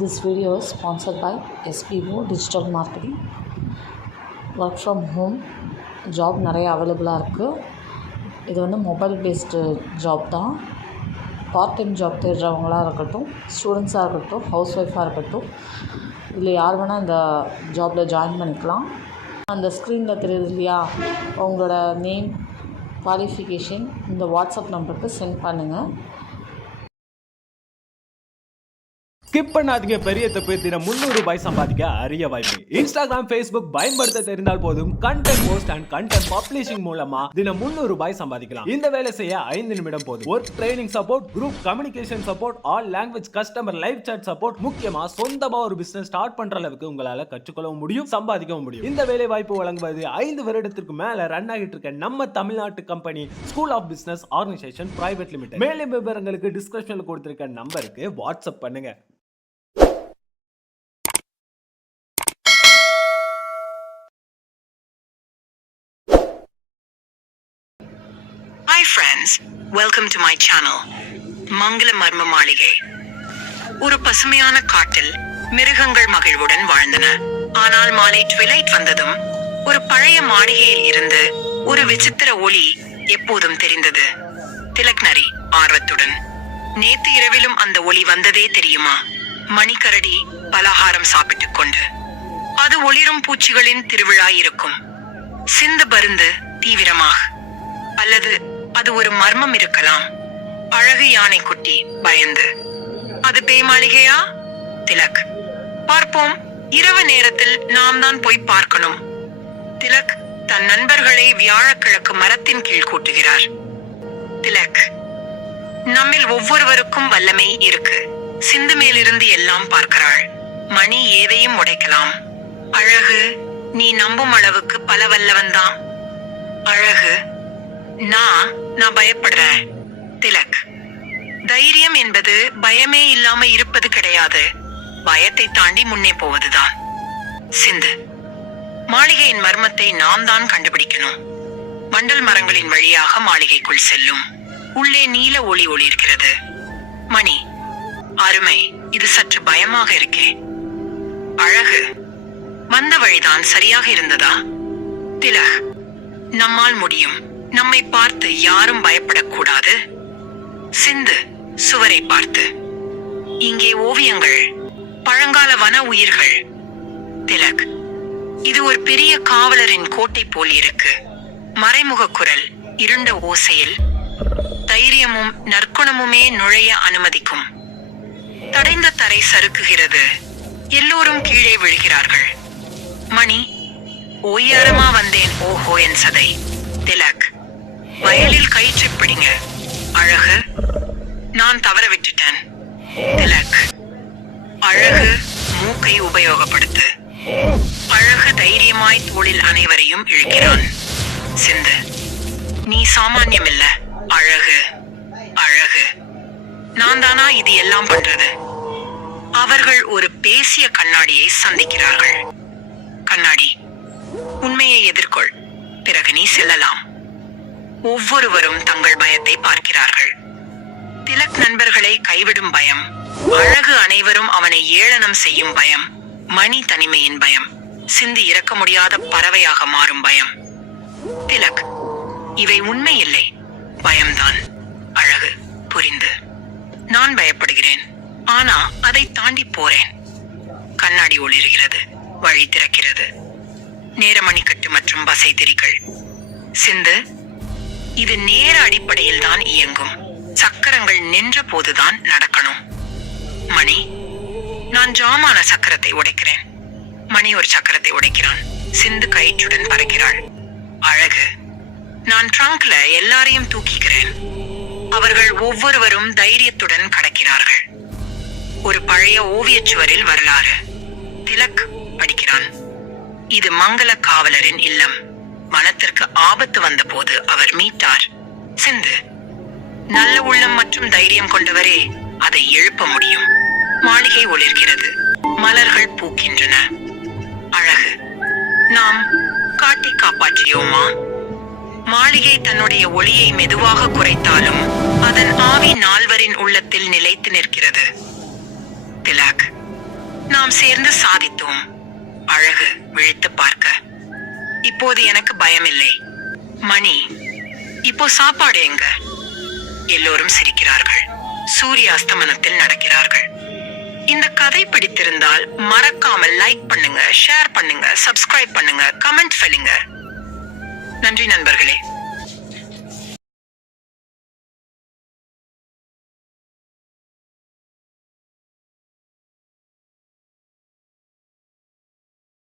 This video is sponsored by SPO Digital Marketing. Work from home job நிறைய அவைலபிளாக இருக்குது. இது வந்து மொபைல் பேஸ்டு ஜாப் தான். பார்ட் டைம் ஜாப் தேடுறவங்களாக இருக்கட்டும், ஸ்டூடெண்ட்ஸாக இருக்கட்டும், ஹவுஸ் ஒய்ஃபாக இருக்கட்டும், இதில் யார் வேணால் இந்த ஜாபில் ஜாயின் பண்ணிக்கலாம். அந்த ஸ்க்ரீனில் தெரியுது இல்லையா, உங்களோட நேம், குவாலிஃபிகேஷன் இந்த வாட்ஸ்அப் நம்பருக்கு சென்ட் பண்ணுங்கள். ஸ்கிப் பண்ணாதீங்க, பெரிய தப்பு. தினம் 300 ரூபாய் சம்பாதிக்க அரிய வாய்ப்பு. இன்ஸ்டாகிராம், ஃபேஸ்புக் பயன்படுத்த தெரிந்தால் போதும். Content post and content publishing மூலமா தினம் 300 ரூபாய் சம்பாதிக்கலாம். இந்த வேலை செய்ய 5 நிமிடம் போதும். Work training support, group communication support, all language customer live chat support, முக்கியமா சொந்தமா ஒரு பிசினஸ் ஸ்டார்ட் பண்ற அளவுக்கு உங்களால கற்றுக்கொள்ளவும் முடியும், சம்பாதிக்கவும் முடியும். இந்த வேலை வாய்ப்பு வழங்குவது 5 வருடத்திற்கு மேல ரன் ஆகிட்டு இருக்க நம்ம தமிழ்நாட்டு company school of business organisation private limited. மேலும் விவரங்களுக்கு டிஸ்கிரிப்ஷன்ல கொடுத்திருக்க நம்பருக்கு வாட்ஸ்அப் பண்ணுங்க. Hi friends, welcome to my channel. மங்கள மர்ம மாளிகை. ஒரு பசுமையான காட்டில் மிருகங்கள் மகிழ்வுடன் வாழ்ந்தன. ஆனால் மாலை ட்விலைட் வந்ததும் ஒரு பழைய மாளிகையில் இருந்து ஒரு விசித்திர ஒளி எப்போதும் தெரிந்தது. திலக் நரி ஆர்வத்துடன், நேத்து இரவிலும் அந்த ஒளி வந்ததே தெரியுமா? மணிக்கரடி பலகாரம் சாப்பிட்டுக் கொண்டு. அது ஒளிரும் பூச்சிகளின் திருவிழா இருக்கும். சிந்து பருந்து தீவிரமாக, அல்லது அது ஒரு மர்மம் இருக்கலாம். அழகு யானை குட்டி பயந்து, அது பேய் மாளிகையா? திலக், பார்ப்போம். இரவு நேரத்தில் நாம் தான் போய் பார்க்கணும். திலக் தன் நண்பர்களை வியாழக்கிழக்கு மரத்தின் கீழ் கூட்டுகிறார். திலக், நம்மில் ஒவ்வொருவருக்கும் வல்லமை இருக்கு. சிந்து மேலிருந்து எல்லாம் பார்க்கிறாள். மணி ஏதையும் உடைக்கலாம். அழகு, நீ நம்பும் அளவுக்கு பல வல்லவன் தான். அழகு, நான் பயப்படுறேன். திலக், தைரியம் என்பது பயமே இல்லாம இருப்பது கிடையாது, பயத்தை தாண்டி முன்னே போவதுதான். சிந்து, மாளிகையின் மர்மத்தை நாம் தான் கண்டுபிடிக்கணும். மண்டல் மரங்களின் வழியாக மாளிகைக்குள் செல்லும். உள்ளே நீல ஒளி ஒளிர்கிறது. மணி, அருமை, இது சற்று பயமாக இருக்கே. அழகு, வந்த வழிதான் சரியாக இருந்ததா? திலக், நம்மால் முடியும். நம்மை பார்த்து யாரும் பயப்படக்கூடாது. சிந்து சுவரை பார்த்து, இங்கே ஓவியங்கள், பழங்கால வன உயிர்கள். திலக், இது ஒரு பெரிய காவலரின் கோட்டை போல் இருக்கு. மறைமுக குரல் இருண்ட ஓசையில் தைரியமும் நற்குணமுமே நுழைய அனுமதிக்கும். தடைந்த தரை சறுக்குகிறது. எல்லோரும் கீழே விழுகிறார்கள். மணி, ஓய்யாரமா வந்தேன் ஓஹோ என் சதை. திலக், வயலில் கயிற்று பிடிங்க. அழகு, நான் தவற விட்டுட்டேன். திலக், அழகு, மூக்கை உபயோகப்படுத்து. அழகு தைரியமாய் தோளில் அனைவரையும் இழுக்கிறான். சிந்து, நீ சாமானியம் இல்ல. அழகு, அழகு, நான் தானா இது எல்லாம் பண்றது? அவர்கள் ஒரு பேசிய கண்ணாடியை சந்திக்கிறார்கள். கண்ணாடி, உண்மையை எதிர்கொள், பிறகு நீ செல்லலாம். ஒவ்வொருவரும் தங்கள் பயத்தை பார்க்கிறார்கள். திலக் நண்பர்களை கைவிடும் பயம், அழகு அனைவரும் அவனை ஏளனம் செய்யும் பயம், மணி தனிமையின் பயம், சிந்து இறக்க முடியாத பறவையாக மாறும் பயம். திலக், இவை உண்மை இல்லை, பயம்தான். அழகு, புரிந்து, நான் பயப்படுகிறேன், ஆனா அதை தாண்டி போறேன். கண்ணாடி ஒளிர்கிறது, வழி திறக்கிறது. நேரமணிக்கட்டு மற்றும் பசை திரிகள். சிந்து, இது நேர அடிப்படையில் தான் இயங்கும். சக்கரங்கள் நின்ற போதுதான் நடக்கணும். மணி, நான் ஜாமான சக்கரத்தை உடைக்கிறேன். மணி ஒரு சக்கரத்தை உடைக்கிறான். சிந்து கயிற்றுடன் பறக்கிறாள். அழகு, நான் ட்ரங்க்ல எல்லாரையும் தூக்கிக்கிறேன். அவர்கள் ஒவ்வொருவரும் தைரியத்துடன் கடக்கிறார்கள். ஒரு பழைய ஓவியச்சுவரில் வரலாறு. திலக் படிக்கிறான். இது மங்கள காவலரின் இல்லம். மனத்திற்கு ஆபத்து வந்த போது அவர் மீட்டார். சிந்து, நல்ல உள்ளம் மற்றும் தைரியம் கொண்டவரே அதை எழுப்ப முடியும். மாளிகை ஒளிர்கிறது. மலர்கள் பூக்கின்றன. அழகு, நாம் காட்டை காப்பாற்றியோமா? மாளிகை தன்னுடைய ஒளியை மெதுவாக குறைத்தாலும் அதன் ஆவி நால்வரின் உள்ளத்தில் நிலைத்து நிற்கிறது. திலக், இருவரும் சேர்ந்து சாதித்தோம். அழகு விழித்து பார்க்க. இப்போது எனக்கு பயமில்லை. மணி, இப்போ சாப்பாடு எங்க? எல்லோரும் சிரிக்கிறார்கள். சூரிய அஸ்தமனத்தில் நடக்கிறார்கள். இந்த கதை பிடித்திருந்தால் மறக்காமல் லைக் பண்ணுங்க, ஷேர் பண்ணுங்க, சப்ஸ்கிரைப் பண்ணுங்க, கமெண்ட் பண்ணுங்க. நன்றி நண்பர்களே.